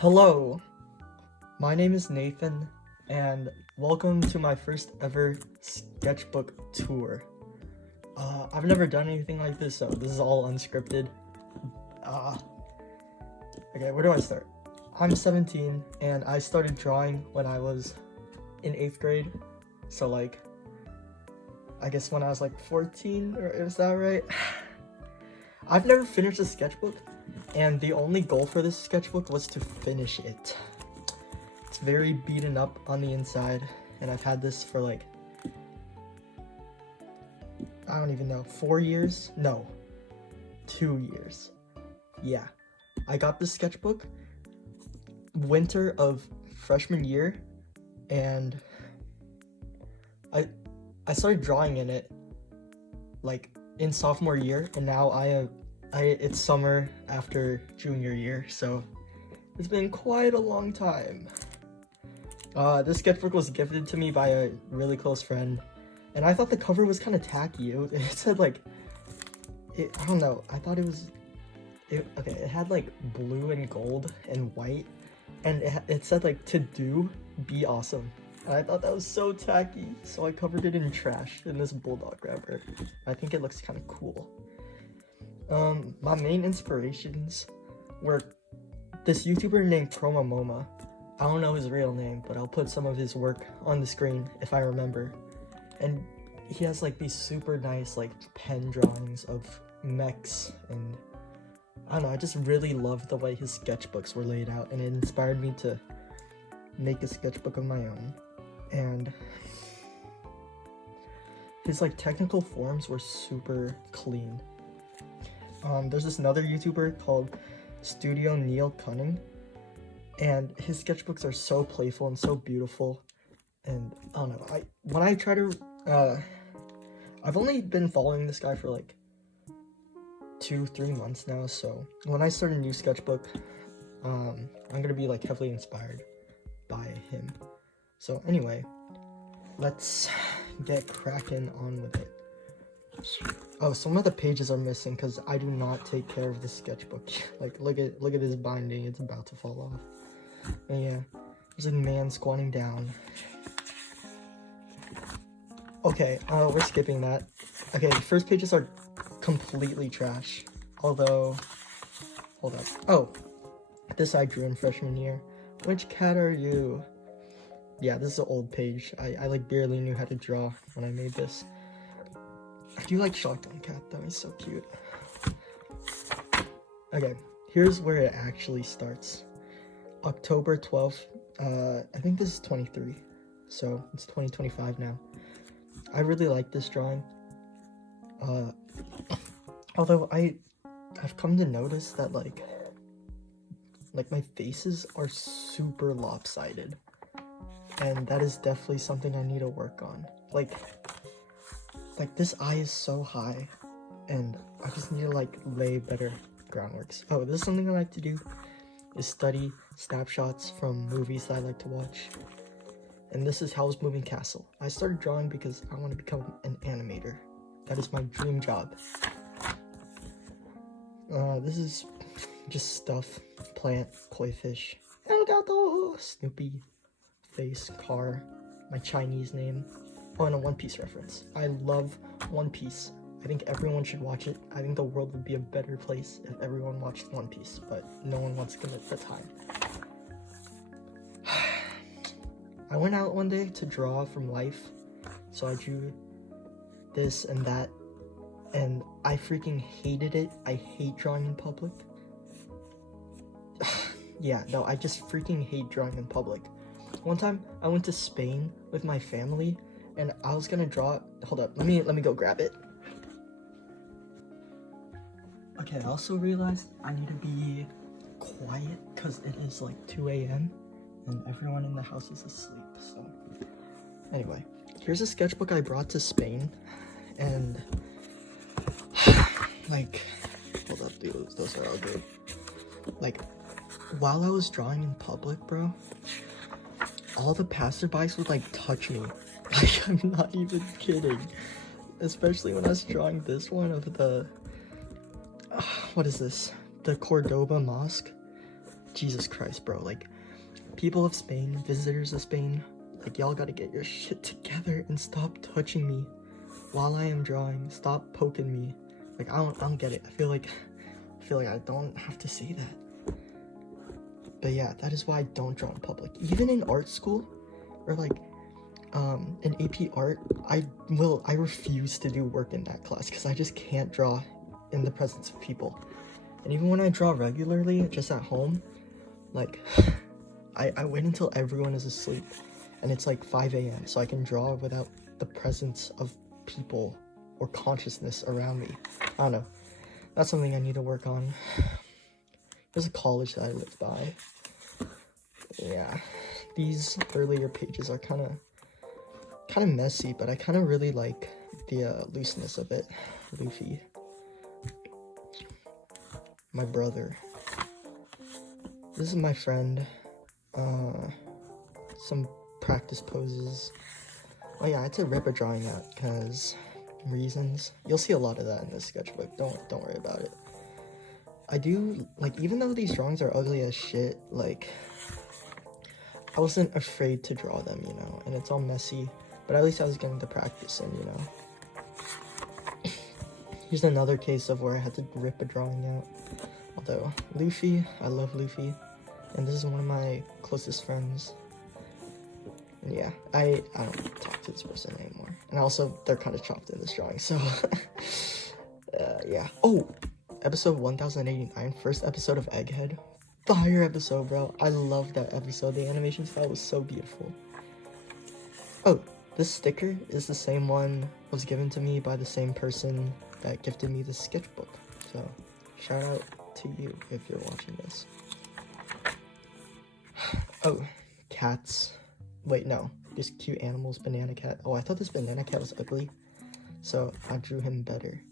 Hello, my name is Nathan, and welcome to my first ever sketchbook tour. I've never done anything like this, so this is all unscripted. Okay, where do I start? I'm 17, and I started drawing when I was in 8th grade, so like, I guess when I was like 14, or is that right? I've never finished a sketchbook, and the only goal for this sketchbook was to finish it. It's very beaten up on the inside, and I've had this for like, I don't even know, 4 years? No, 2 years. Yeah, I got this sketchbook winter of freshman year, and I started drawing in it like in sophomore year, and now it's summer after junior year, so it's been quite a long time. This sketchbook was gifted to me by a really close friend, and I thought the cover was kind of tacky. It said like, I don't know, I thought it had like blue and gold and white, and it said like, to do, be awesome. And I thought that was so tacky, so I covered it in trash in this bulldog wrapper. I think it looks kind of cool. My main inspirations were this YouTuber named ChromaMoma. I don't know his real name, but I'll put some of his work on the screen if I remember. And he has like these super nice like pen drawings of mechs, and I don't know, I just really loved the way his sketchbooks were laid out, and it inspired me to make a sketchbook of my own. And his like technical forms were super clean. There's this another YouTuber called Studio Neil Cunning, and his sketchbooks are so playful and so beautiful. And I don't know, I've only been following this guy for like 2-3 months now, so when I start a new sketchbook, I'm gonna be like heavily inspired by him. So anyway, let's get cracking on with it. Oh, some of the pages are missing because I do not take care of the sketchbook. Like, look at this binding, it's about to fall off. And yeah, there's a man squatting down. Okay, we're skipping that. Okay, the first pages are completely trash. Although, hold up. Oh, this I drew in freshman year. Which cat are you? Yeah, this is an old page. I like barely knew how to draw when I made this. I do like Shotgun Cat though, he's so cute. Okay, here's where it actually starts. October 12th, I think this is 23, so it's 2025 now. I really like this drawing. Although I've come to notice that like my faces are super lopsided, and that is definitely something I need to work on. Like this eye is so high, and I just need to like lay better groundworks. Oh, this is something I like to do, is study snapshots from movies that I like to watch. And this is Howl's Moving Castle. I started drawing because I want to become an animator. That is my dream job. This is just stuff, plant, koi fish, El Gato, Snoopy, face, car, my Chinese name. Oh, and a One Piece reference. I love One Piece. I think everyone should watch it. I think the world would be a better place if everyone watched One Piece, but no one wants to commit the time. I went out one day to draw from life, so I drew this and that, and I freaking hated it. I hate drawing in public. Yeah, no, I just freaking hate drawing in public. One time, I went to Spain with my family, and I was gonna draw. Hold up, let me go grab it. Okay, I also realized I need to be quiet because it is like 2 a.m. and everyone in the house is asleep. So anyway, here's a sketchbook I brought to Spain, and like, hold up, dude, those are all good. Like, while I was drawing in public, bro, all the passerbys would like touch me. Like, I'm not even kidding. Especially when I was drawing this one of the what is this? The Cordoba Mosque. Jesus Christ, bro. Like, people of Spain, visitors of Spain, like, y'all gotta get your shit together and stop touching me while I am drawing. Stop poking me. Like, I don't get it. I feel like I don't have to say that. But yeah, that is why I don't draw in public. Even in art school, or like, in AP art, I refuse to do work in that class because I just can't draw in the presence of people. And even when I draw regularly, just at home, like, I wait until everyone is asleep, and it's like 5 a.m. so I can draw without the presence of people or consciousness around me. I don't know. That's something I need to work on. There's a college that I live by. Yeah, these earlier pages are kind of messy, but I kind of really like the looseness of it. Luffy. My brother. This is my friend. Some practice poses. Oh yeah, I had to rip a drawing out because reasons. You'll see a lot of that in this sketchbook. Don't worry about it. I do, like, even though these drawings are ugly as shit, like, I wasn't afraid to draw them, you know, and it's all messy, but at least I was getting to practice, and, you know. Here's another case of where I had to rip a drawing out. Although, Luffy, I love Luffy, and this is one of my closest friends. And yeah, I don't talk to this person anymore. And also, they're kind of chopped in this drawing, so, yeah. Oh, episode 1089, first episode of Egghead. Fire episode, bro. I love that episode. The animation style was so beautiful. Oh, this sticker is the same one was given to me by the same person that gifted me the sketchbook. So, shout out to you if you're watching this. Oh, cats. Wait, no. Just cute animals. Banana cat. Oh, I thought this banana cat was ugly, so I drew him better.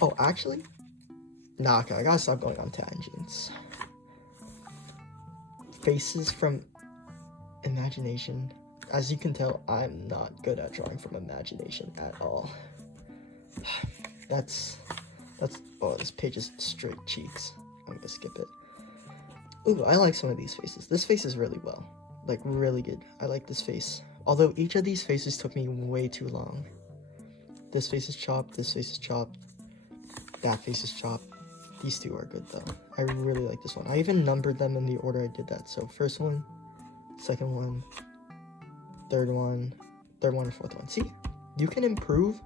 Oh, actually? Nah, okay, I gotta stop going on tangents. Faces from imagination. As you can tell, I'm not good at drawing from imagination at all. That's, oh, this page is straight cheeks. I'm gonna skip it. Ooh, I like some of these faces. This face is really well. Like, really good. I like this face. Although each of these faces took me way too long. This face is chopped, this face is chopped, that face is chopped. These two are good though. I really like this one. I even numbered them in the order I did that. So first one, second one, third one, and fourth one. See, you can improve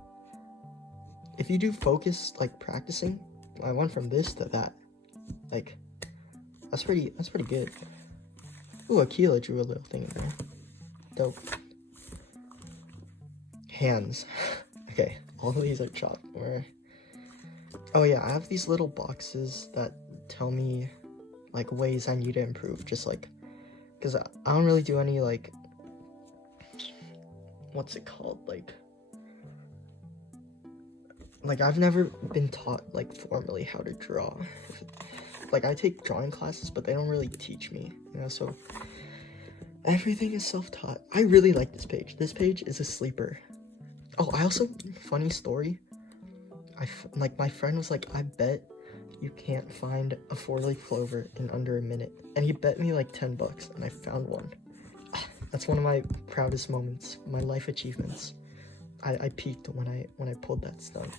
if you do focus, like, practicing. I went from this to that. Like, that's pretty good. Ooh, Akila drew a little thing in there. Dope. Hands. Okay, all of these are chopped. Oh yeah, I have these little boxes that tell me, like, ways I need to improve. Just like, because I don't really do any, like, what's it called? Like I've never been taught, like, formally how to draw. Like, I take drawing classes, but they don't really teach me, you know, so everything is self-taught. I really like this page. This page is a sleeper. Oh, I also, funny story, like, my friend was like, I bet you can't find a 4-leaf clover in under a minute, and he bet me like $10, and I found one. That's one of my proudest moments, my life achievements. I peaked when I pulled that stunt.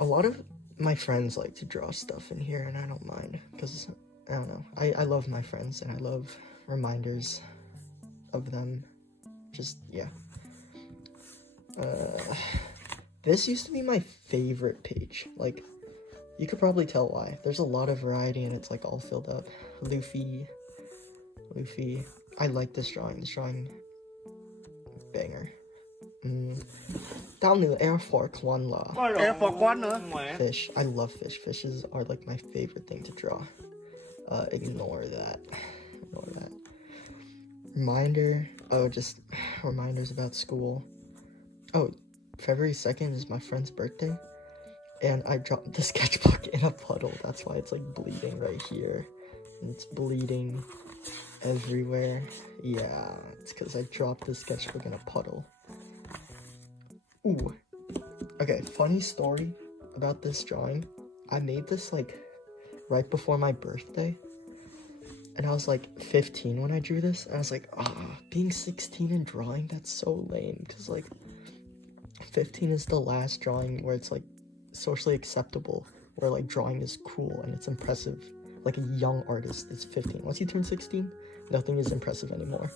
A lot of my friends like to draw stuff in here, and I don't mind, because, I don't know, I love my friends, and I love reminders of them. Just, yeah. This used to be my favorite page. Like, you could probably tell why. There's a lot of variety, and it's, like, all filled up. Luffy. I like this drawing. This drawing, banger. Down to Air Force One Law. Air Force One nữa. Fish. I love fish. Fishes are, like, my favorite thing to draw. Ignore that. Reminder. Oh, just reminders about school. Oh, February 2nd is my friend's birthday, and I dropped the sketchbook in a puddle. That's why it's, like, bleeding right here, and it's bleeding everywhere. Yeah, it's because I dropped the sketchbook in a puddle. Ooh. Okay, funny story about this drawing. I made this, like, right before my birthday. And I was like 15 when I drew this. And I was like, being 16 and drawing, that's so lame. Because like 15 is the last drawing where it's like socially acceptable. Where like drawing is cool and it's impressive. Like a young artist is 15. Once you turn 16, nothing is impressive anymore.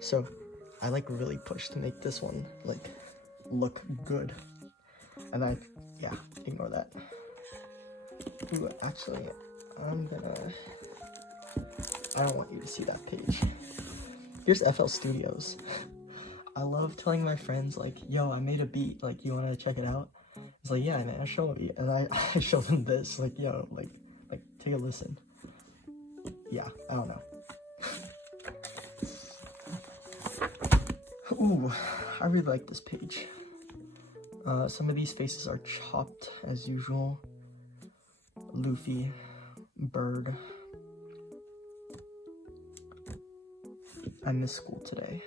So I like really pushed to make this one like look good. And yeah, ignore that. Ooh, actually, I don't want you to see that page. Here's FL Studios. I love telling my friends like, yo, I made a beat, like, you wanna check it out? It's like, yeah, man, I'll show you. And I show them this, like, yo, like, take a listen. Yeah, I don't know. Ooh, I really like this page. Some of these faces are chopped as usual. Luffy, Bird. I missed school today.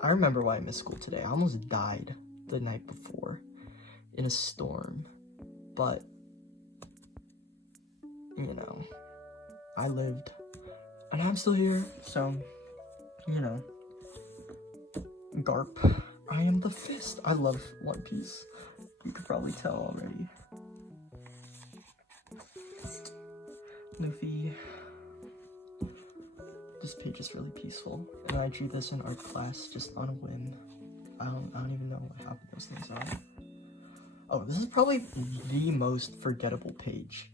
I remember why I missed school today. I almost died the night before in a storm. But, you know, I lived. And I'm still here, so, you know. Garp. I am the Fist. I love One Piece. You could probably tell already. Luffy. This page is really peaceful. And I drew this in art class just on a whim. I don't even know what half of those things are. Oh, this is probably the most forgettable page.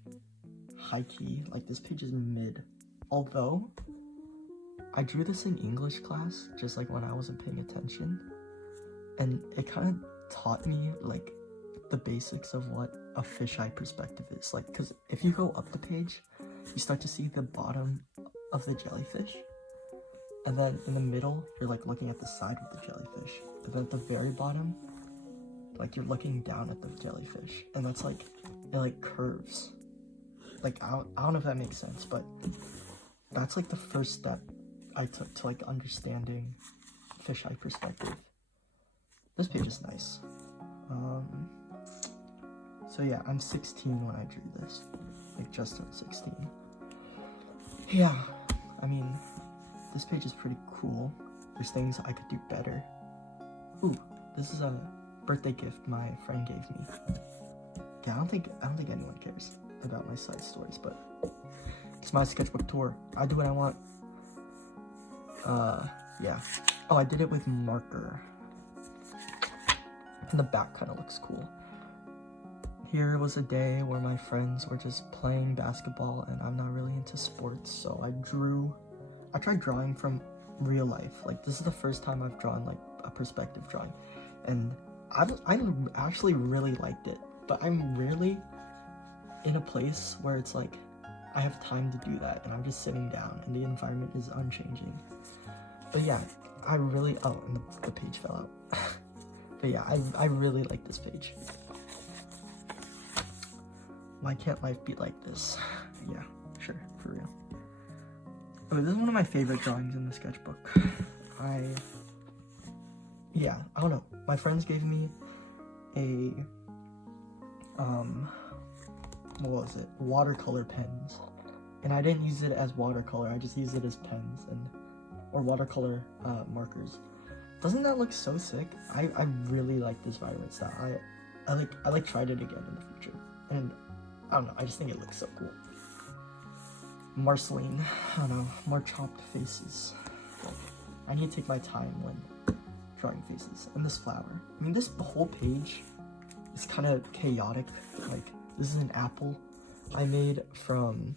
High key. Like, this page is mid. Although, I drew this in English class, just like when I wasn't paying attention. And it kind of taught me, like, the basics of what a fisheye perspective is. Like, because if you go up the page, you start to see the bottom of the jellyfish. And then in the middle, you're, like, looking at the side of the jellyfish. And then at the very bottom, like, you're looking down at the jellyfish. And that's, like, it, like, curves. Like, I don't know if that makes sense, but that's, like, the first step I took to, like, understanding fisheye perspective. This page is nice. So yeah, I'm 16 when I drew this. Like, just turned 16. Yeah, I mean, this page is pretty cool. There's things I could do better. Ooh, this is a birthday gift my friend gave me. Yeah, I don't think anyone cares about my side stories, but it's my sketchbook tour. I do what I want. Yeah. Oh, I did it with marker. And the back kind of looks cool. Here was a day where my friends were just playing basketball and I'm not really into sports, so I tried drawing from real life. Like, this is the first time I've drawn, like, a perspective drawing. And I actually really liked it, but I'm rarely in a place where it's like, I have time to do that and I'm just sitting down and the environment is unchanging. But yeah, I really, oh, and the page fell out. But yeah, I really like this page. Why can't life be like this? Yeah, sure, for real. Oh, this is one of my favorite drawings in the sketchbook. I don't know. My friends gave me a, what was it? Watercolor pens. And I didn't use it as watercolor, I just used it as pens or watercolor markers. Doesn't that look so sick? I really like this Violet style. I tried it again in the future. And I don't know, I just think it looks so cool. Marceline, I don't know, more chopped faces. I need to take my time when drawing faces. And this flower. I mean, this whole page is kind of chaotic. Like, this is an apple I made from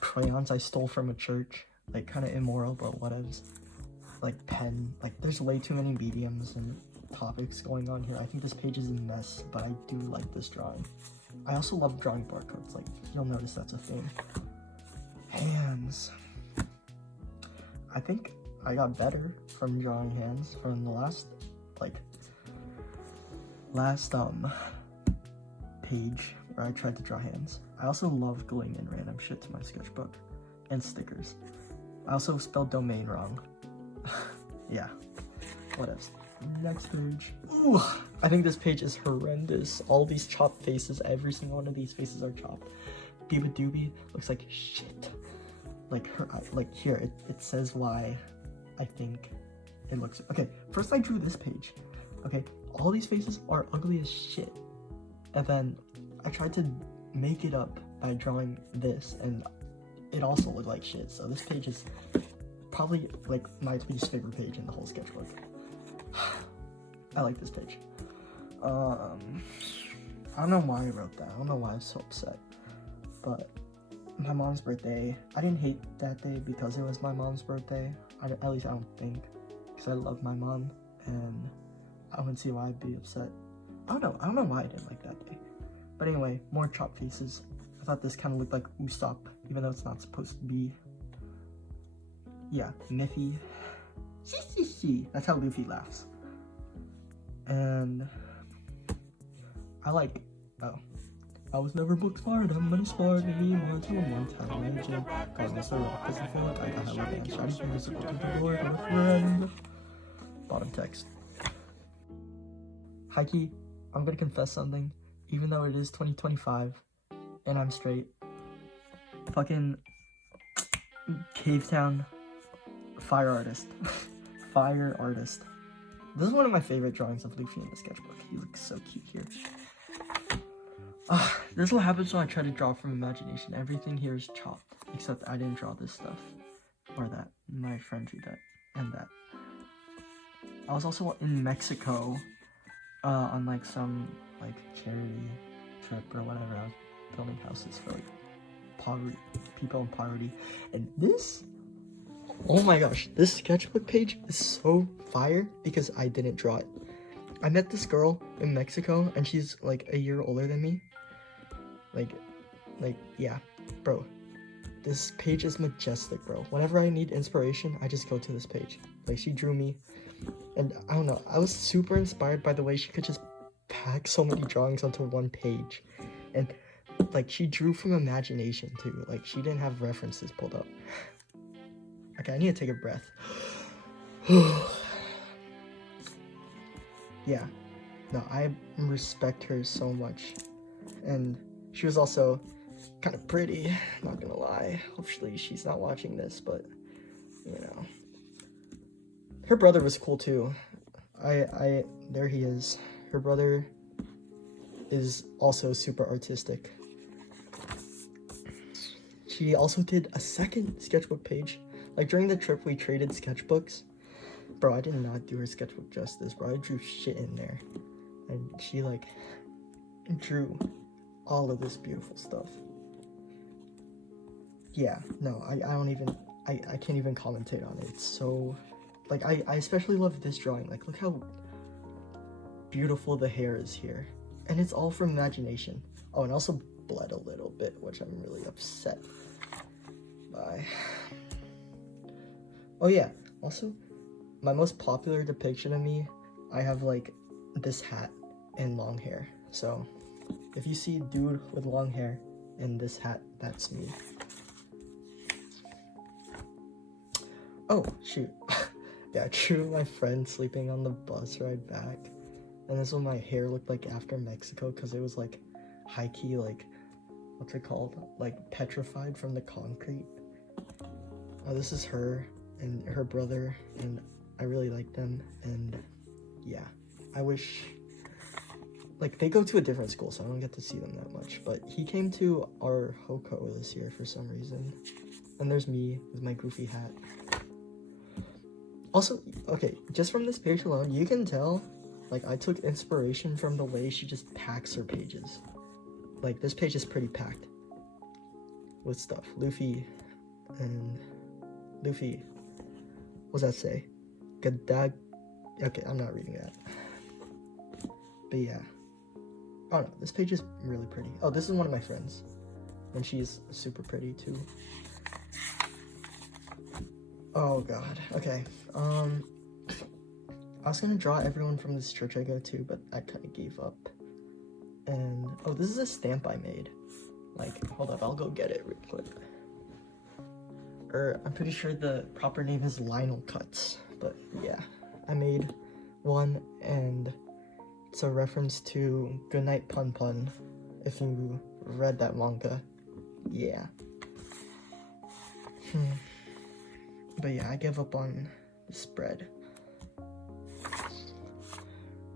crayons I stole from a church. Like, kind of immoral, but whatevs. Like, pen. Like, there's way too many mediums and topics going on here. I think this page is a mess, but I do like this drawing. I also love drawing barcodes. Like, you'll notice that's a thing. Hands. I think I got better from drawing hands from the last page where I tried to draw hands. I also love gluing in random shit to my sketchbook and stickers. I also spelled domain wrong. Yeah, what else? Next page. Ooh, I think this page is horrendous. All these chopped faces, every single one of these faces are chopped. Biba Doobie looks like shit. Like her, like here, it says why I think it looks. Okay, first I drew this page. Okay, all these faces are ugly as shit. And then I tried to make it up by drawing this, and it also looked like shit. So this page is probably like my least favorite page in the whole sketchbook. I like this page. I don't know why I wrote that. I don't know why I'm so upset. But my mom's birthday, I didn't hate that day because it was my mom's birthday. At least I don't think. Because I love my mom, and I wouldn't see why I'd be upset. I don't know why I didn't like that day. But anyway, more chop faces. I thought this kind of looked like Usopp, even though it's not supposed to be. Yeah, Miffy. That's how Luffy laughs. And I like, I was never booked smart, I'm gonna smart anymore until one time I legend. Cause Mr. Rock doesn't feel like I got hella dance. Shiny fingers up to the board, I'm a friend. Bottom text. Hikey, I'm gonna confess something. Even though it is 2025 and I'm straight, fucking Cavetown fire artist. Fire artist. This is one of my favorite drawings of Luffy in the sketchbook. He looks so cute here. This is what happens when I try to draw from imagination. Everything here is chopped, except I didn't draw this stuff. Or that. My friend drew that. And that. I was also in Mexico on like some like charity trip or whatever. I was building houses for like poverty, people in poverty. And this, oh my gosh, this sketchbook page is so fire because I didn't draw it. I met this girl in Mexico and she's like a year older than me. Like yeah, bro. This page is majestic, bro. Whenever I need inspiration, I just go to this page. Like, she drew me, and I don't know, I was super inspired by the way she could just pack so many drawings onto one page. And like, she drew from imagination too. Like, she didn't have references pulled up. Okay, I need to take a breath. Yeah, no, I respect her so much. And she was also kind of pretty, not gonna lie. Hopefully she's not watching this, but you know. Her brother was cool too. There he is. Her brother is also super artistic. She also did a second sketchbook page. Like, during the trip we traded sketchbooks. Bro, I did not do her sketchbook justice, bro. I drew shit in there. And she like drew all of this beautiful stuff. Yeah, no, I can't even commentate on it. It's so, like, I especially love this drawing. Like, look how beautiful the hair is here. And it's all from imagination. Oh, and also bled a little bit, which I'm really upset by. Oh yeah, also, my most popular depiction of me, I have like this hat and long hair. So if you see a dude with long hair and this hat, that's me. Oh shoot. Yeah, I drew my friend sleeping on the bus ride back. And this is what my hair looked like after Mexico, because it was like high-key, like, what's it called? Like petrified from the concrete. Oh, this is her and her brother, and I really like them. And yeah, I wish, like, they go to a different school, so I don't get to see them that much. But he came to our Hoko this year for some reason. And there's me with my goofy hat. Also, okay, just from this page alone, you can tell, like, I took inspiration from the way she just packs her pages. Like, this page is pretty packed with stuff. Luffy, what's that say? Gadag. Okay, I'm not reading that. But yeah. Oh no, this page is really pretty. Oh, this is one of my friends. And she's super pretty too. Oh god, okay. I was gonna draw everyone from this church I go to, but I kinda gave up. And, oh, this is a stamp I made. Like, hold up, I'll go get it real quick. I'm pretty sure the proper name is Lionel Cuts, but yeah. I made one, and it's a reference to Goodnight Pun Pun, if you read that manga. yeah. But yeah, I give up on the spread.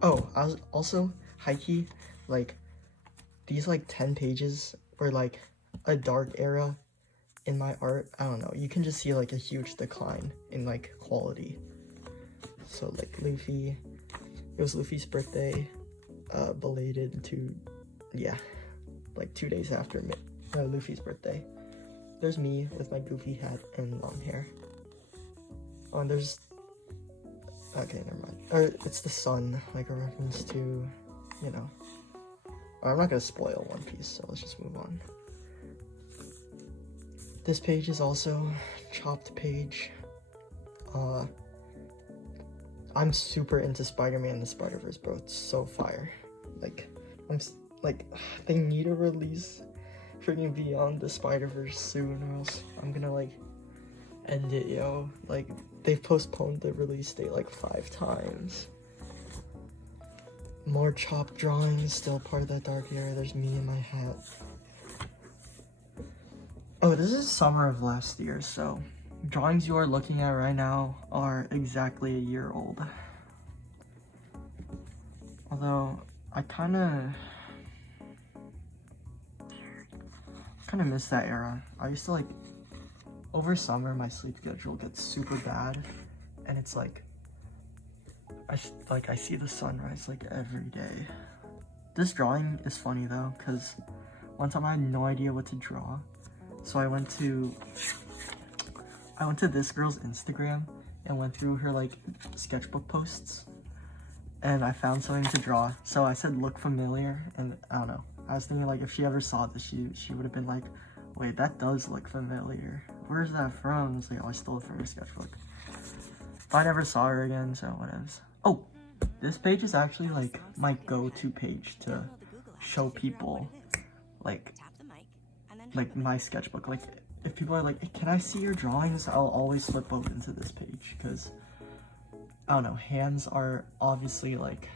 Oh, I was also high-key, like, these like 10 pages were like a dark era in my art. I don't know, you can just see like a huge decline in like quality. So like Luffy, it was Luffy's birthday, belated to, yeah, like 2 days after Luffy's birthday. There's me with my goofy hat and long hair. Oh, and there's, okay, never mind. Or it's the sun, like a reference to, you know. I'm not gonna spoil One Piece, so let's just move on. This page is also chopped page. I'm super into Spider-Man and the Spider-Verse, bro. It's so fire. Like, they need to release freaking Beyond the Spider-Verse soon, or else I'm gonna like end it, yo. Like, they've postponed the release date like 5 times. More chopped drawings, still part of that dark era. There's me in my hat. Oh, this is summer of last year, so drawings you are looking at right now are exactly a year old. Although, I kinda miss that era. I used to like, over summer my sleep schedule gets super bad, and it's like, I see the sunrise like every day. This drawing is funny though, because one time I had no idea what to draw, so I went to this girl's Instagram and went through her like sketchbook posts, and I found something to draw. So I said look familiar, and I don't know, I was thinking like if she ever saw this, she would have been like, wait, that does look familiar. Where's that from? I was like, oh, I stole it from her sketchbook. But I never saw her again, so whatevs. Oh, this page is actually like my go-to page to show people like my sketchbook. Like if people are like, hey, can I see your drawings? I'll always flip open to this page because I don't know, hands are obviously like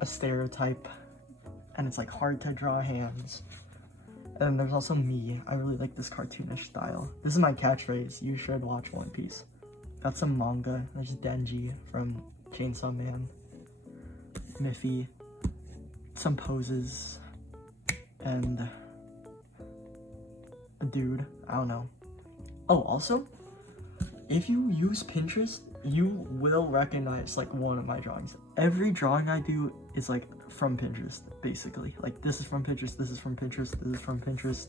a stereotype, and it's like hard to draw hands. And there's also me. I really like this cartoonish style. This is my catchphrase: you should watch One Piece. Got some manga. There's Denji from Chainsaw Man, Miffy, some poses, and a dude. I don't know. Oh, also, if you use Pinterest, you will recognize like one of my drawings. Every drawing I do is like from Pinterest, basically. Like this is from Pinterest, this is from Pinterest, this is from Pinterest.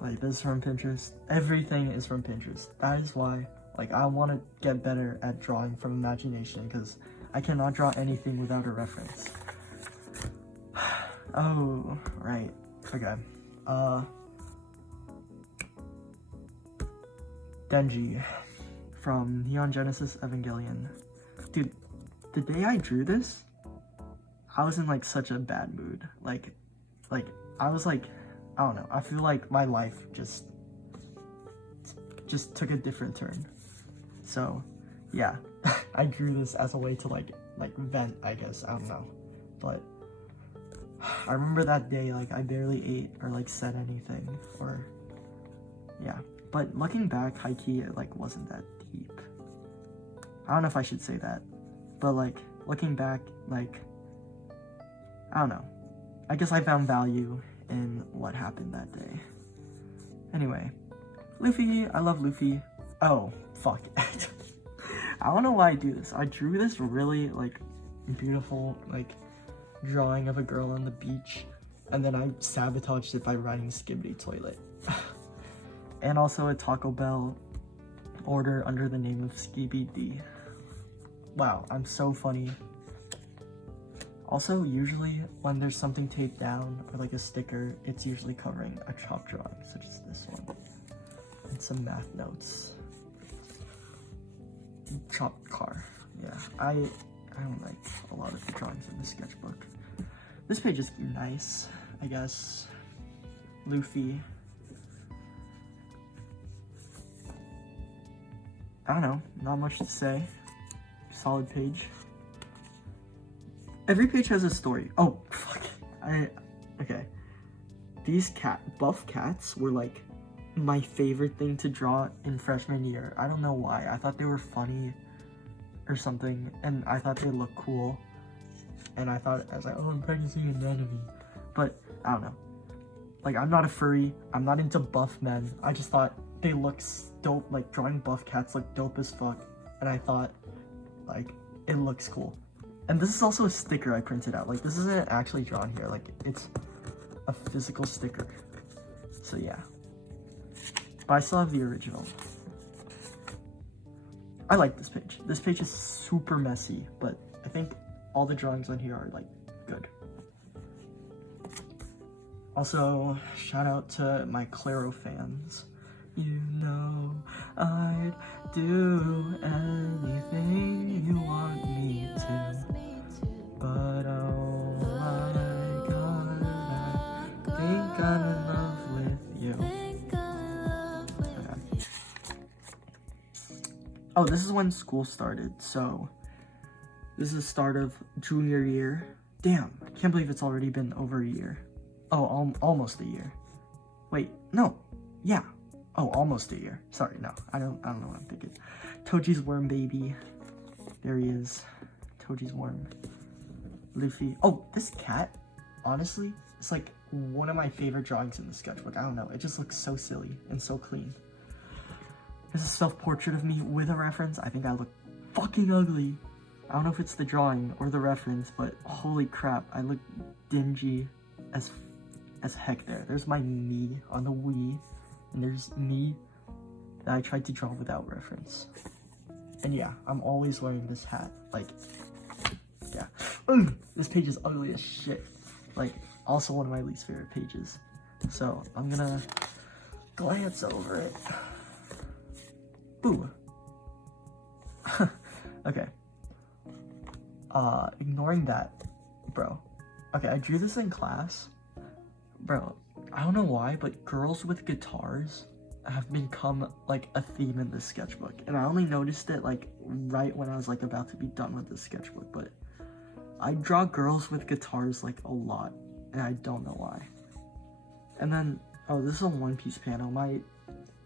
Like this is from Pinterest. Everything is from Pinterest. That is why like I want to get better at drawing from imagination, because I cannot draw anything without a reference. Oh, right. Okay. Denji from Neon Genesis Evangelion. Dude, the day I drew this, I was in like such a bad mood. Like I was like, I don't know, I feel like my life just took a different turn. So yeah, I drew this as a way to like vent, I guess. I don't know, but I remember that day, like I barely ate or like said anything, or yeah. But looking back, high-key, it like wasn't that deep. I don't know if I should say that, but like looking back, like I don't know, I guess I found value in what happened that day. Anyway, Luffy, I love Luffy. Oh, fuck. I don't know why I do this. I drew this really like beautiful like drawing of a girl on the beach, and then I sabotaged it by writing Skibidi Toilet. And also a Taco Bell order under the name of Skibidi. Wow, I'm so funny. Also, usually when there's something taped down or like a sticker, it's usually covering a chalk drawing, such as this one. And some math notes. Chopped car. Yeah, I don't like a lot of the drawings in the sketchbook. This page is nice, I guess. Luffy. I don't know, not much to say. Solid page. Every page has a story. Oh, fuck. Okay. these buff cats were like my favorite thing to draw in freshman year. I don't know why. I thought they were funny or something, and I thought they looked cool. And I was like, oh, I'm practicing anatomy. But I don't know. Like, I'm not a furry. I'm not into buff men. I just thought they look dope. Like, drawing buff cats look dope as fuck. And I thought, like, it looks cool. And this is also a sticker I printed out. Like, this isn't actually drawn here. Like, it's a physical sticker. So, yeah. But I still have the original. I like this page. This page is super messy, but I think all the drawings on here are, like, good. Also, shout out to my Claro fans. You know I'd do anything you want me to, but oh my god, I think I'm in love with you. Okay. Oh, this is when school started, so this is the start of junior year. Damn, I can't believe it's already been over a year. Oh, almost a year. Wait, no, yeah. Oh, almost a year. Sorry, no, I don't know what I'm thinking. Toji's worm baby. There he is. Toji's worm. Luffy. Oh, this cat, honestly, it's like one of my favorite drawings in the sketchbook. I don't know, it just looks so silly and so clean. This is a self-portrait of me with a reference. I think I look fucking ugly. I don't know if it's the drawing or the reference, but holy crap, I look dingy as heck there. There's my me on the Wii, and there's me that I tried to draw without reference. And yeah, I'm always wearing this hat. Like, yeah. Ugh, this page is ugly as shit. Like, also one of my least favorite pages. So, I'm gonna glance over it. Ooh. Okay. Ignoring that, bro. Okay, I drew this in class. Bro, I don't know why, but girls with guitars have become like a theme in this sketchbook. And I only noticed it like right when I was like about to be done with this sketchbook, but I draw girls with guitars like a lot, and I don't know why. And then, oh, this is a One Piece panel. My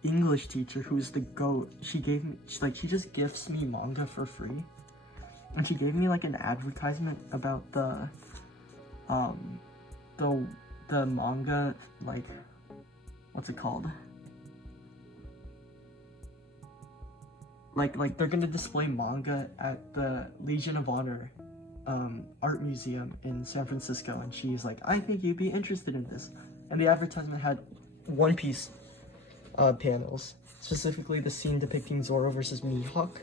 English teacher, who's the GOAT, she just gifts me manga for free. And she gave me like an advertisement about the manga, like, what's it called? Like they're gonna display manga at the Legion of Honor art museum in San Francisco, and she's like, I think you'd be interested in this. And the advertisement had One Piece panels, specifically the scene depicting Zoro versus Mihawk,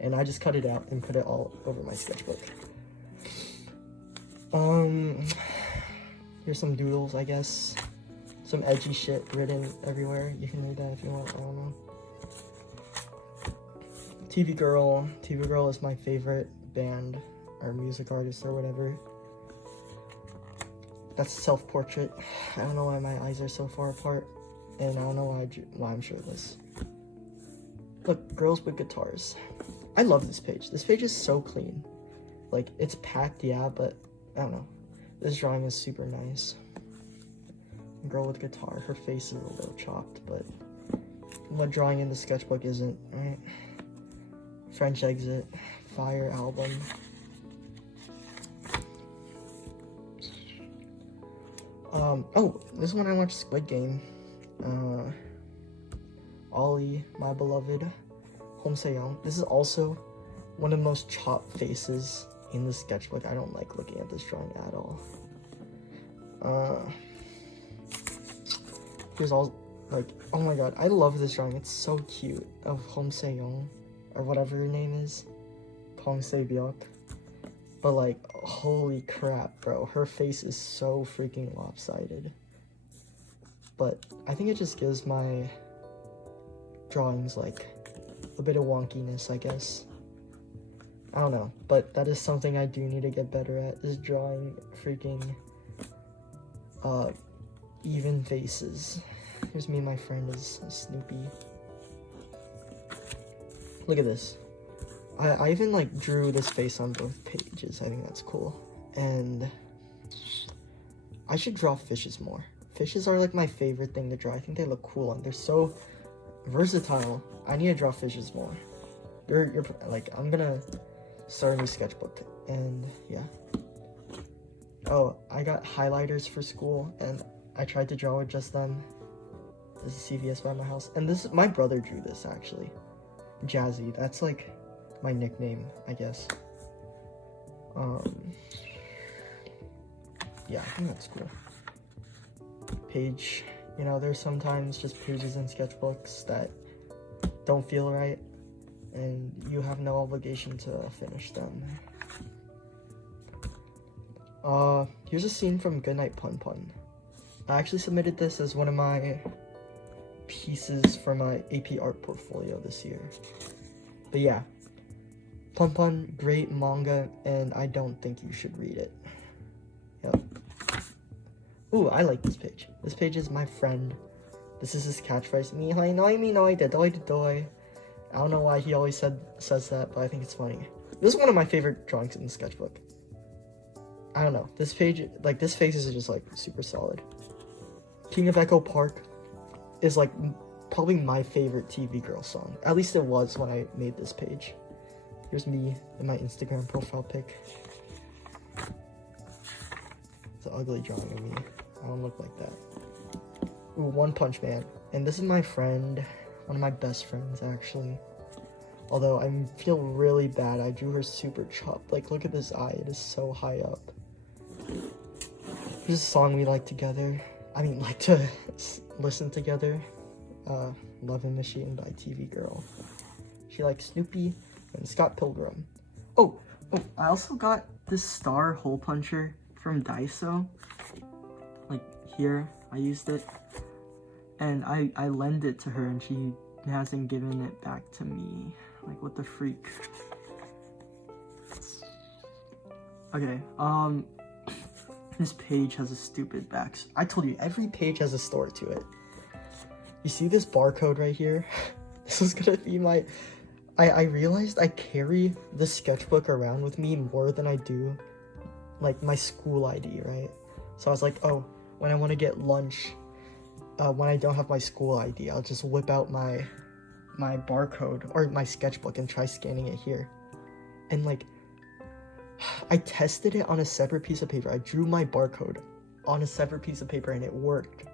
and I just cut it out and put it all over my sketchbook. Here's some doodles, I guess. Some edgy shit written everywhere. You can read that if you want, I don't know. TV Girl. TV Girl is my favorite band or music artist or whatever. That's a self-portrait. I don't know why my eyes are so far apart. And I don't know why I'm shirtless. Look, girls with guitars. I love this page. This page is so clean. Like, it's packed, yeah, but I don't know. This drawing is super nice. Girl with guitar. Her face is a little chopped, but what drawing in the sketchbook isn't, right? French Exit. Fire album. Oh, this one I watched Squid Game. Ollie, my beloved. Hong Se-young. This is also one of the most chopped faces in the sketchbook. I don't like looking at this drawing at all. Here's all, like, oh my god, I love this drawing. It's so cute, of Hong Se-young, or whatever her name is. Kong Se-byuk. But like, holy crap, bro. Her face is so freaking lopsided. But I think it just gives my drawings like a bit of wonkiness, I guess. I don't know, but that is something I do need to get better at, is drawing freaking even faces. Here's me and my friend as Snoopy. Look at this. I even like drew this face on both pages. I think that's cool. And I should draw fishes more. Fishes are like my favorite thing to draw. I think they look cool and they're so versatile. I need to draw fishes more. You're like, I'm gonna start a new sketchbook, and yeah. Oh, I got highlighters for school, and I tried to draw with just them. There's a CVS by my house, and this, my brother drew this actually. Jazzy, that's like my nickname, I guess. Yeah, I think that's cool. Page, you know, there's sometimes just pages in sketchbooks that don't feel right, and you have no obligation to finish them. Here's a scene from Goodnight Pun Pun. I actually submitted this as one of my pieces for my AP art portfolio this year. But yeah, Pun Pun, great manga, and I don't think you should read it. Yep. Ooh, I like this page. This page is my friend. This is his catchphrase. Me doi. I don't know why he always says that, but I think it's funny. This is one of my favorite drawings in the sketchbook. I don't know. This page, like, this face is just like super solid. King of Echo Park is like probably my favorite TV Girl song. At least it was when I made this page. Here's me in my Instagram profile pic. It's an ugly drawing of me. I don't look like that. Ooh, One Punch Man. And this is my friend. One of my best friends, actually. Although I feel really bad. I drew her super chopped. Like, look at this eye. It is so high up. There's a song we like together. I mean, like to listen together. Lovin' Machine by TV Girl. She likes Snoopy and Scott Pilgrim. Oh, I also got this star hole puncher from Daiso. Like, here, I used it. And I lent it to her and she hasn't given it back to me. Like, what the freak? Okay, this page has a stupid back. I told you, every page has a story to it. You see this barcode right here? This is gonna be my... I realized I carry the sketchbook around with me more than I do, like, my school ID, right? So I was like, oh, when I want to get lunch, when I don't have my school ID, I'll just whip out my barcode or my sketchbook and try scanning it here. And like, I tested it on a separate piece of paper. I drew my barcode on a separate piece of paper and it worked.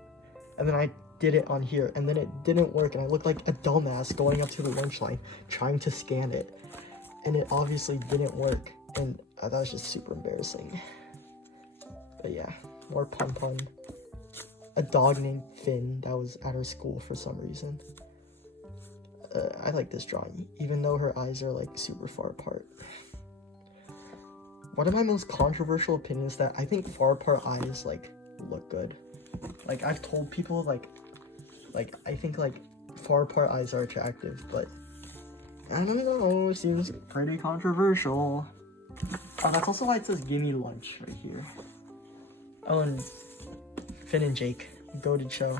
And then I did it on here and then it didn't work and I looked like a dumbass going up to the lunch line trying to scan it. And it obviously didn't work. And that was just super embarrassing. But yeah, more Pun Pun. A dog named Finn that was at her school for some reason. I like this drawing, even though her eyes are like super far apart. One of my most controversial opinions that I think far apart eyes like look good. Like I've told people like I think like far apart eyes are attractive, but I don't know, it seems pretty controversial. Oh, that's also why it says gimme lunch right here. Oh, and Finn and Jake, goated show.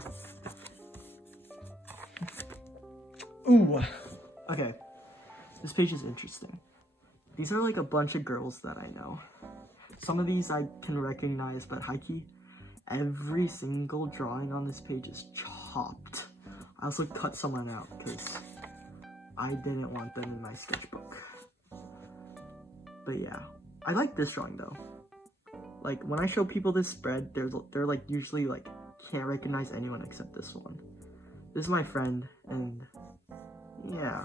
Ooh, okay, this page is interesting. These are like a bunch of girls that I know. Some of these I can recognize, but high-key, every single drawing on this page is chopped. I also cut someone out because I didn't want them in my sketchbook. But yeah, I like this drawing though. Like when I show people this spread, they're like usually like can't recognize anyone except this one. This is my friend, and yeah,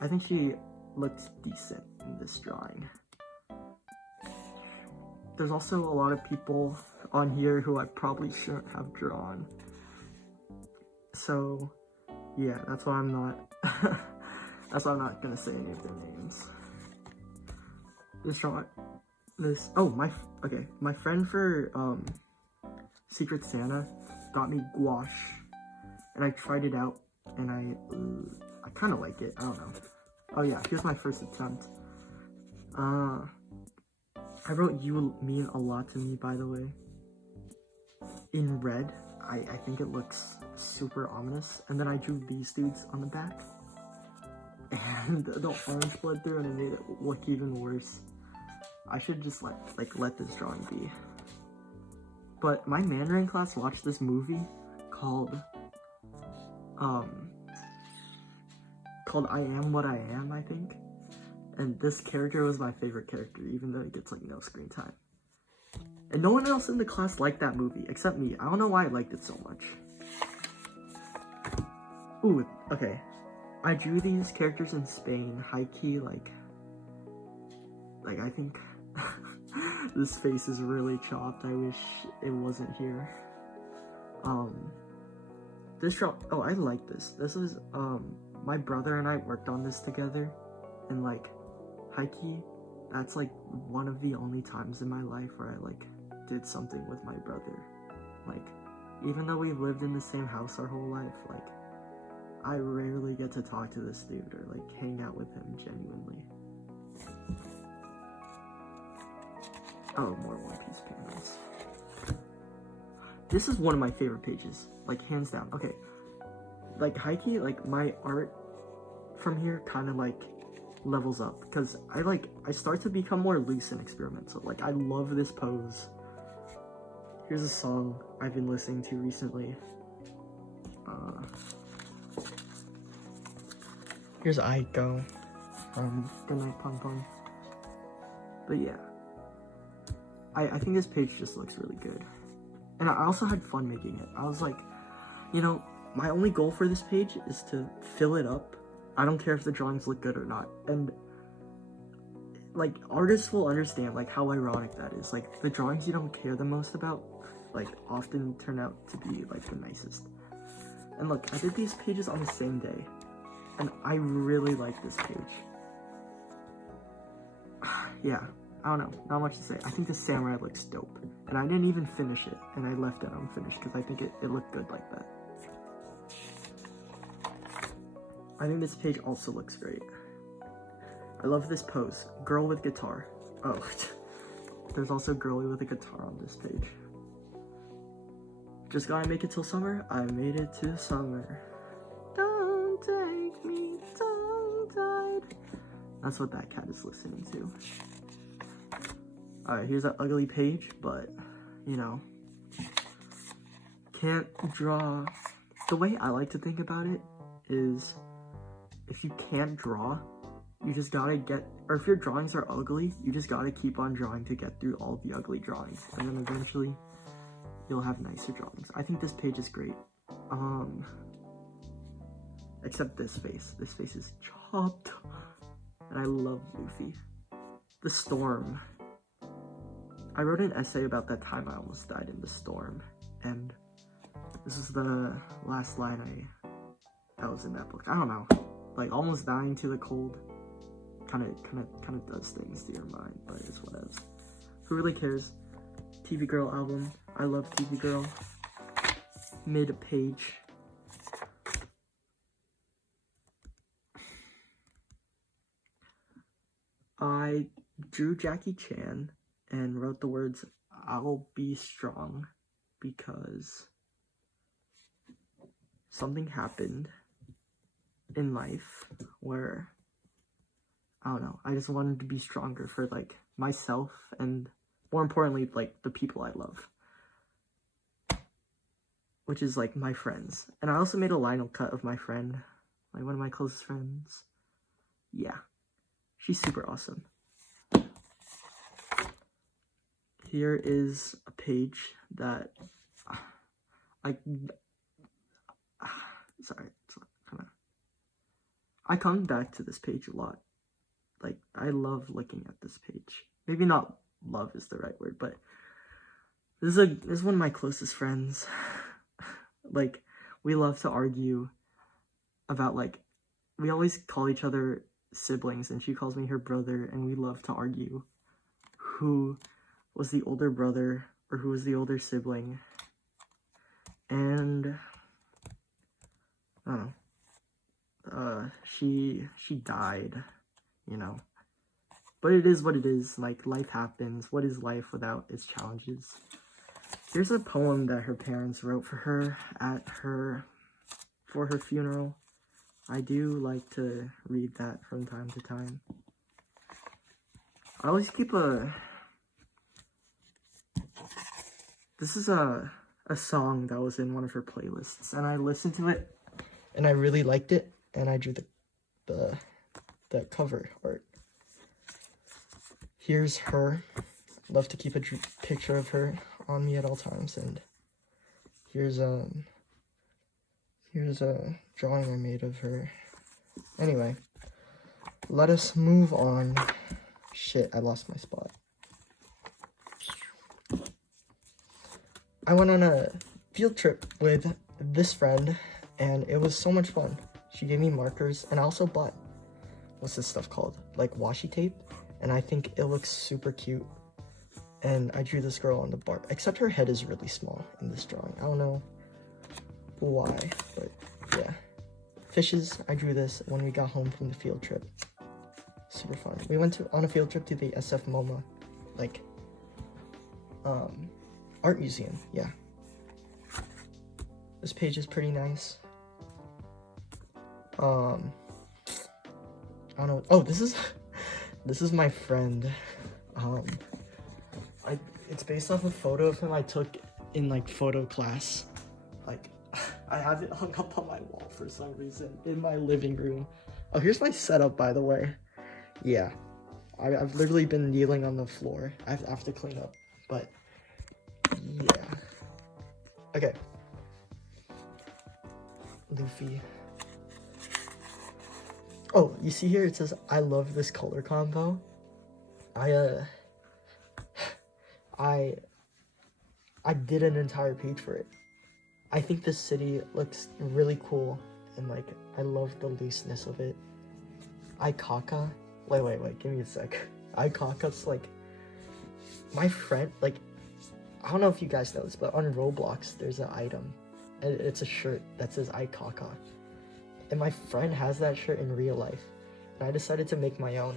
I think she looks decent in this drawing. There's also a lot of people on here who I probably shouldn't have drawn. So yeah, that's why I'm not that's why I'm not gonna say any of their names. My friend for Secret Santa got me gouache and I tried it out and I kind of like it. I don't know. Oh yeah, here's my first attempt. I wrote "You mean a lot to me," by the way, in red. I think it looks super ominous. And then I drew these dudes on the back. And the orange bled through and it made it look even worse. I should just let this drawing be. But my Mandarin class watched this movie called I Am What I Am, I think. And this character was my favorite character, even though he gets like no screen time. And no one else in the class liked that movie, except me. I don't know why I liked it so much. Ooh, okay. I drew these characters in Spain, high-key, like I think this face is really chopped. I wish it wasn't here. Oh, I like this. This is, my brother and I worked on this together, and like, high-key, that's like one of the only times in my life where I like did something with my brother. Like, even though we've lived in the same house our whole life, like, I rarely get to talk to this dude or like hang out with him genuinely. Oh, more One Piece panels. This is one of my favorite pages, like hands down. Okay, like high-key, like my art from here kind of like levels up because I start to become more loose and experimental. Like, I love this pose. Here's a song I've been listening to recently. Here's Aiko from Good Night Pong Pong. But yeah, I think this page just looks really good. And I also had fun making it. I was like, you know, my only goal for this page is to fill it up. I don't care if the drawings look good or not. And like, artists will understand like how ironic that is. Like, the drawings you don't care the most about like often turn out to be like the nicest. And look, I did these pages on the same day, and I really like this page. Yeah, I don't know, not much to say. I think the samurai looks dope, and I didn't even finish it, and I left it unfinished because I think it looked good like that. I think this page also looks great. I love this pose, girl with guitar. Oh, there's also girly with a guitar on this page. Just gotta make it till summer. I made it to summer. Don't take me tongue-tied. That's what that cat is listening to. Alright, here's an ugly page, but, you know, can't draw. The way I like to think about it is, if you can't draw, you just gotta or if your drawings are ugly, you just gotta keep on drawing to get through all the ugly drawings, and then eventually you'll have nicer drawings. I think this page is great. Except this face. This face is chopped. And I love Luffy. The storm. I wrote an essay about that time I almost died in the storm. And this is the last line that was in that book. I don't know. Like, almost dying to the cold kind of does things to your mind, but it's whatevs. Who really cares? TV Girl album. I love TV Girl. Mid-page. I drew Jackie Chan and wrote the words, "I'll be strong," because something happened in life where, I don't know, I just wanted to be stronger for like myself and more importantly, like the people I love, which is like my friends. And I also made a Lionel cut of my friend, like one of my closest friends. Yeah, she's super awesome. Here is a page that sorry, it's kind of, I come back to this page a lot. Like, I love looking at this page. Maybe not love is the right word, but this is one of my closest friends. Like, we love to argue about, like, we always call each other siblings, and she calls me her brother, and we love to argue who was the older brother or who was the older sibling. And I don't know, she died, you know, but it is what it is. Like, life happens. What is life without its challenges? Here's a poem that her parents wrote for her for her funeral. I do like to read that from time to time. I always keep a This is a song that was in one of her playlists, and I listened to it, and I really liked it, and I drew the cover art. Here's her. Love to keep a picture of her on me at all times, and here's a drawing I made of her. Anyway, let us move on. Shit, I lost my spot. I went on a field trip with this friend, and it was so much fun. She gave me markers, and I also bought, what's this stuff called? Like washi tape, and I think it looks super cute. And I drew this girl on the bar, except her head is really small in this drawing. I don't know why, but yeah. Fishes, I drew this when we got home from the field trip. Super fun. We went on a field trip to the SF MoMA, like, art museum, yeah. This page is pretty nice. I don't know. Oh, this is my friend. It's based off a photo of him I took in like photo class. Like, I have it hung up on my wall for some reason in my living room. Oh, here's my setup, by the way. Yeah, I've literally been kneeling on the floor. I have to clean up, but yeah. Okay. Luffy. Oh, you see here it says, I love this color combo. I did an entire page for it. I think this city looks really cool, and like, I love the looseness of it. Aikaka. Wait, give me a sec. Aikaka's like, my friend, like, I don't know if you guys know this, but on Roblox, there's an item, and it's a shirt that says Aikaka. And my friend has that shirt in real life, and I decided to make my own.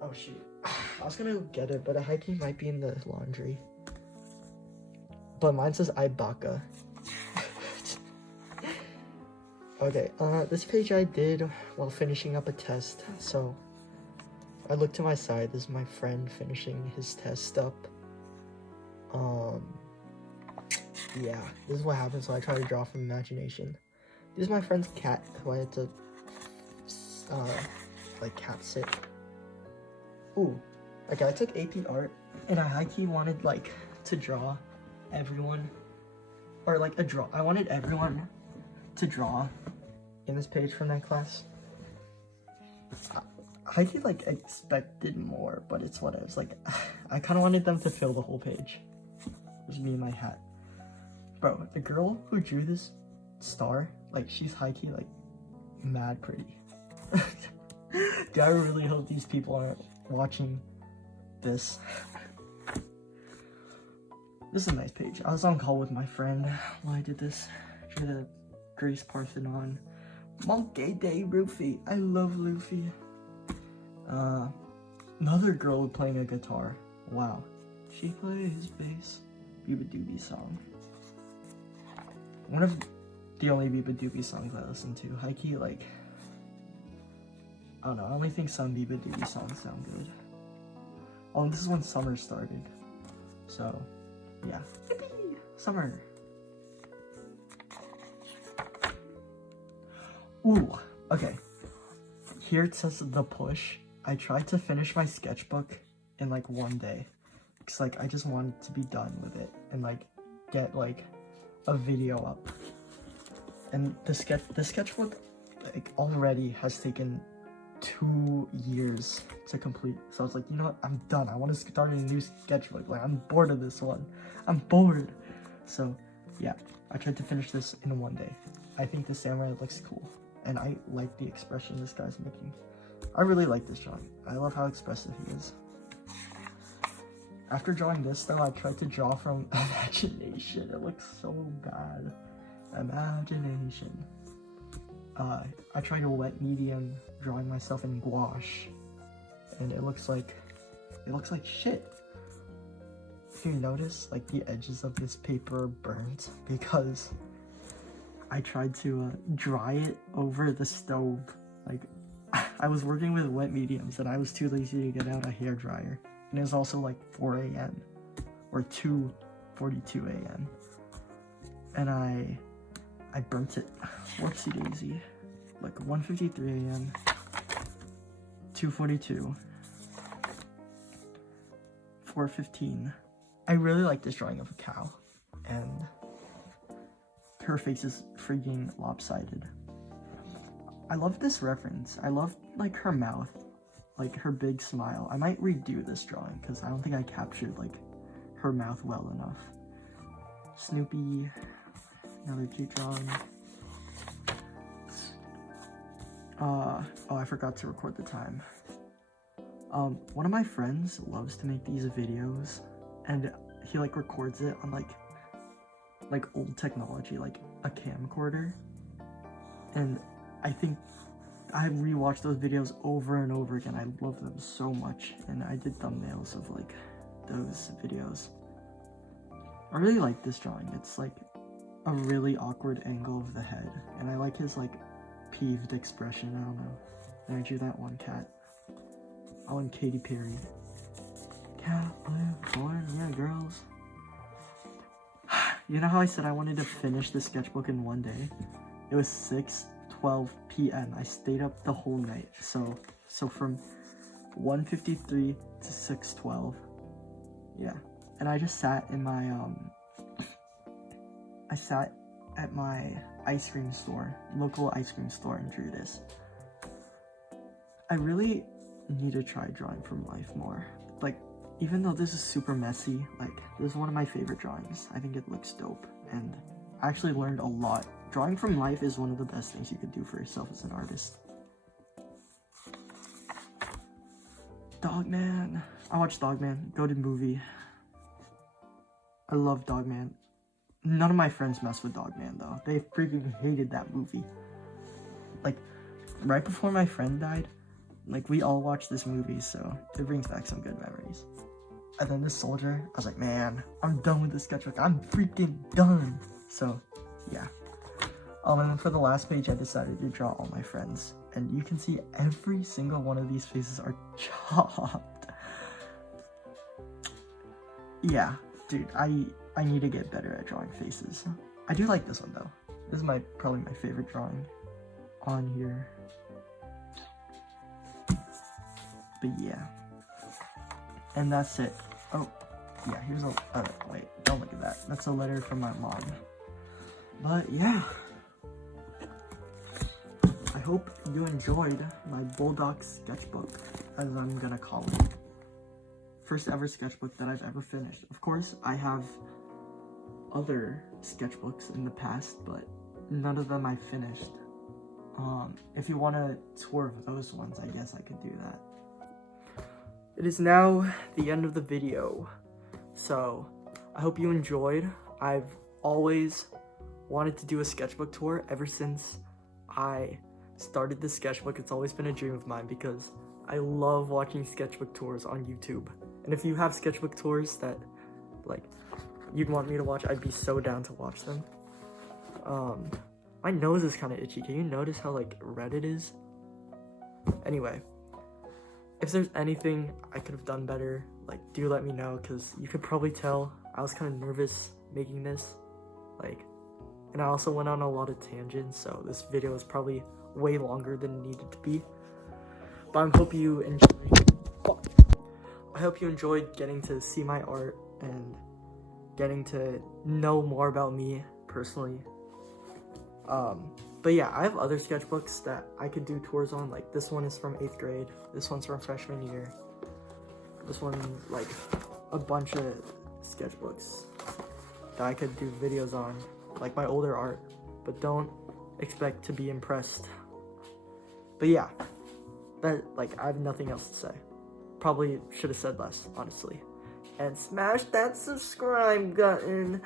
Oh shoot. I was gonna go get it, but a hiking might be in the laundry. But mine says Ibaka. Okay, this page I did while finishing up a test, so I look to my side. This is my friend finishing his test up. Yeah, this is what happens when I try to draw from imagination. This is my friend's cat, who I had to, like, cat sit. Ooh, okay, I took AP art, and I high-key wanted, like, to draw everyone, or, like, I wanted everyone to draw in this page from that class. I did like expected more, but it's what it was. Like, I kind of wanted them to fill the whole page. Just me and my hat. Bro, the girl who drew this star, like, she's high-key, like, mad pretty. Dude, I really hope these people aren't watching this. This is a nice page. I was on call with my friend while I did this. Drew the Grace Parthenon. Monkey Day Luffy. I love Luffy. Another girl playing a guitar. Wow. She plays bass. Biba Doobie song. One of the only Biba Doobie songs I listen to. High-key, like, I don't know, I only think some Biba Doobie songs sound good. Oh, and this is when summer started. So, yeah. Yippee! Summer. Ooh, okay. Here it says The Push. I tried to finish my sketchbook in like one day. Cause like I just wanted to be done with it and like get like a video up. And the sketchbook like already has taken 2 years to complete. So I was like, you know what, I'm done. I want to start a new sketchbook. Like, I'm bored of this one. I'm bored. So yeah, I tried to finish this in one day. I think the samurai looks cool. And I like the expression this guy's making. I really like this drawing. I love how expressive he is. After drawing this though, I tried to draw from imagination. It looks so bad. Imagination. I tried a wet medium drawing myself in gouache. And it looks like shit. If you notice, like the edges of this paper are burnt because I tried to dry it over the stove. Like, I was working with wet mediums and I was too lazy to get out a hairdryer. And it was also like 4 a.m. or 2:42 a.m. and I burnt it. Whoopsie daisy. Like 1:53 a.m. 2:42. 4:15. I really like this drawing of a cow, and her face is freaking lopsided. I love this reference. I love like her mouth, like her big smile. I might redo this drawing because I don't think I captured like her mouth well enough. Snoopy, another cute drawing. Oh, I forgot to record the time. One of my friends loves to make these videos, and he like records it on like old technology, like a camcorder. And I think I rewatched those videos over and over again. I love them so much, and I did thumbnails of like those videos. I really like this drawing. It's like a really awkward angle of the head, and I like his like peeved expression. I don't know. And I drew that one cat. Oh, and Katy Perry. Cat, blue, born, yeah, girls. You know how I said I wanted to finish the sketchbook in one day? It was 6:12 p.m. I stayed up the whole night. So from 1:53 to 6:12. Yeah. And I just sat in my I sat at my ice cream store, local ice cream store, and drew this. I really need to try drawing from life more. Like, even though this is super messy, like, this is one of my favorite drawings. I think it looks dope, and I actually learned a lot. Drawing from life is one of the best things you could do for yourself as an artist. Dogman. I watched Dogman. Goated movie. I love Dogman. None of my friends mess with Dogman, though. They freaking hated that movie. Like, right before my friend died, like, we all watched this movie, so it brings back some good memories. And then this soldier, I was like, man, I'm done with this sketchbook. I'm freaking done. So, yeah. And then for the last page, I decided to draw all my friends. And you can see every single one of these faces are chopped. Yeah, dude, I need to get better at drawing faces. I do like this one, though. This is probably my favorite drawing on here. But yeah. And that's it. Oh, yeah, here's wait, don't look at that. That's a letter from my mom. But yeah. I hope you enjoyed my Bulldog sketchbook, as I'm gonna call it. First ever sketchbook that I've ever finished. Of course, I have other sketchbooks in the past, but none of them I finished. If you want a tour of those ones, I guess I could do that. It is now the end of the video, so I hope you enjoyed. I've always wanted to do a sketchbook tour ever since I started this sketchbook. It's always been a dream of mine because I love watching sketchbook tours on YouTube. And if you have sketchbook tours that like you'd want me to watch, I'd be so down to watch them. My nose is kind of itchy. Can you notice how like red it is? Anyway, if there's anything I could have done better, like, do let me know, because you could probably tell I was kind of nervous making this, like, and I also went on a lot of tangents, so this video is probably way longer than it needed to be. But I hope you enjoyed getting to see my art and getting to know more about me personally. But yeah, I have other sketchbooks that I could do tours on. Like, this one is from 8th grade. This one's from freshman year. This one, like, a bunch of sketchbooks that I could do videos on, like my older art. But don't expect to be impressed. But yeah, I have nothing else to say. Probably should have said less, honestly. And smash that subscribe button.